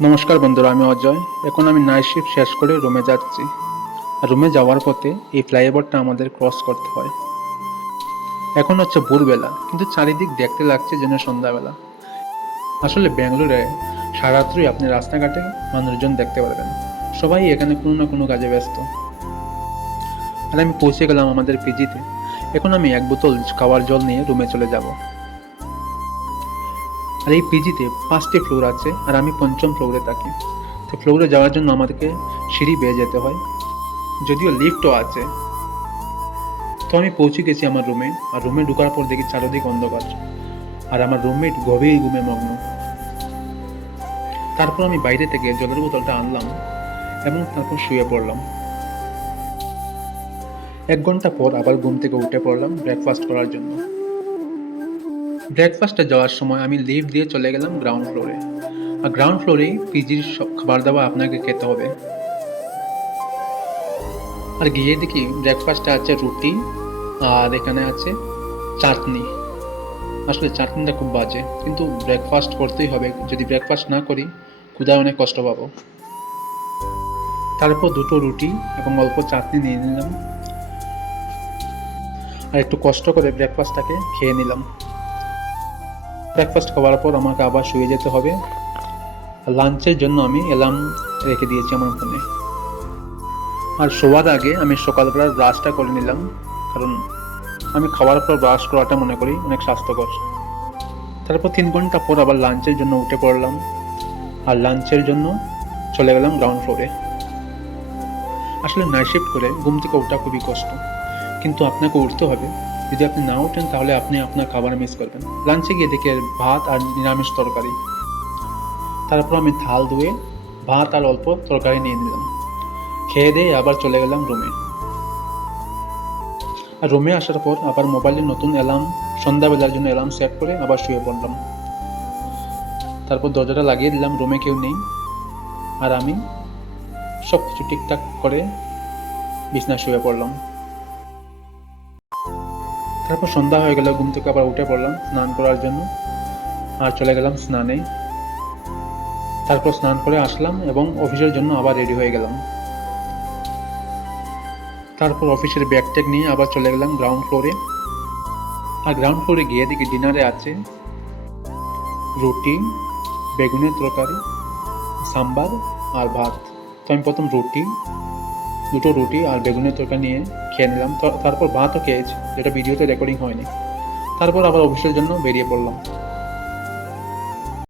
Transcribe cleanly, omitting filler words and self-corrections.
নমস্কার বন্ধুরা, আমি অজয়। এখন আমি নাইট শিফট শেষ করে রুমে যাচ্ছি। আর রুমে যাওয়ার পথে এই ফ্লাইওভারটা আমাদের ক্রস করতে হয়। এখন হচ্ছে ভোরবেলা, কিন্তু চারিদিক দেখতে লাগছে যেন সন্ধ্যাবেলা। আসলে ব্যাঙ্গালোরে সারারাত্রি আপনি রাস্তাঘাটে মানুষজন দেখতে পারবেন। সবাই এখানে কোনো না কোনো কাজে ব্যস্ত। আর আমি পৌঁছে গেলাম আমাদের পিজিতে। এখন আমি এক বোতল খাওয়ার জল নিয়ে রুমে চলে যাব। আর এই পিজিতে 5টি ফ্লোর আছে, আর আমি পঞ্চম ফ্লোরে থাকি। তো ফ্লোরে যাওয়ার জন্য আমাদেরকে সিঁড়ি বেয়ে যেতে হয়, যদিও লিফটও আছে। তো আমি পৌঁছে গেছি আমার রুমে। আর রুমে ঢোকার পর দেখি চারদিক অন্ধকার, আর আমার রুমমেট গভীর ঘুমে মগ্ন। তারপর আমি বাইরে থেকে জলের বোতলটা আনলাম এবং তারপর শুয়ে পড়লাম। 1 ঘন্টা পর আবার ঘুম থেকে উঠে পড়লাম ব্রেকফাস্ট করার জন্য। ব্রেকফাস্টে যাওয়ার সময় আমি লিফট দিয়ে চলে গেলাম গ্রাউন্ড ফ্লোরে। আর গ্রাউন্ড ফ্লোরেই পিজির সব খাবার দাবার আপনাকে খেতে হবে। আর গিয়ে দেখি ব্রেকফাস্টে আছে রুটি, আর এখানে আছে চাটনি। আসলে চাটনিটা খুব বাজে, কিন্তু ব্রেকফাস্ট করতেই হবে। যদি ব্রেকফাস্ট না করি ক্ষুধায় অনেক কষ্ট পাবো। তারপর 2টো রুটি এবং অল্প চাটনি নিয়ে নিলাম, আর একটু কষ্ট করে ব্রেকফাস্টটাকে খেয়ে নিলাম। ব্রেকফাস্ট খাওয়ার পর আমাকে আবার শুয়ে যেতে হবে। আর লাঞ্চের জন্য আমি অ্যালার্ম রেখে দিয়েছি আমার ফোনে। আর শোয়ার আগে আমি সকালবেলার ব্রাশটা করে নিলাম, কারণ আমি খাওয়ার পর ব্রাশ করাটা মনে করি অনেক স্বাস্থ্যকর। তারপর 3 ঘন্টা পর আবার লাঞ্চের জন্য উঠে পড়লাম। আর লাঞ্চের জন্য চলে গেলাম গ্রাউন্ড ফ্লোরে। আসলে নাইট শিফট করে ঘুম থেকে ওঠা খুবই কষ্ট, কিন্তু আপনাকে উঠতে হবে। যদি আপনি না ওঠেন তাহলে আপনি আপনার খাবার মিস করবেন। লাঞ্চে গিয়ে দেখি ভাত আর নিরামিষ তরকারি। তারপর আমি থাল ধুয়ে ভাত আর অল্প তরকারি নিয়ে নিলাম। খেয়ে দিয়ে আবার চলে গেলাম রুমে। আর রুমে আসার পর আবার মোবাইলে নতুন অ্যালার্ম, সন্ধ্যাবেলার জন্য অ্যালার্ম সেট করে আবার শুয়ে পড়লাম। তারপর দরজাটা লাগিয়ে দিলাম, রুমে কেউ নেই। আর আমি সব কিছু ঠিকঠাক করে বিছানায় শুয়ে পড়লাম। তারপর সন্ধ্যা হয়ে গেল, ঘুম থেকে আবার উঠে পড়লাম স্নান করার জন্য। আর চলে গেলাম স্নানে। তারপর স্নান করে আসলাম এবং অফিসের জন্য আবার রেডি হয়ে গেলাম। তারপর অফিসের ব্যাগ ট্যাগ নিয়ে আবার চলে গেলাম গ্রাউন্ড ফ্লোরে। আর গ্রাউন্ড ফ্লোরে গিয়ে দেখি ডিনারে আছে রুটি, বেগুনের তরকারি, সাম্বার আর ভাত। তো আমি প্রথম 2টো রুটি আর বেগুনের তরকারি নিয়ে খেয়ে নিলাম। তারপর ভাতও খেয়েছি, যেটা ভিডিওতে রেকর্ডিং হয়নি। তারপর আবার অফিসের জন্য বেরিয়ে পড়লাম।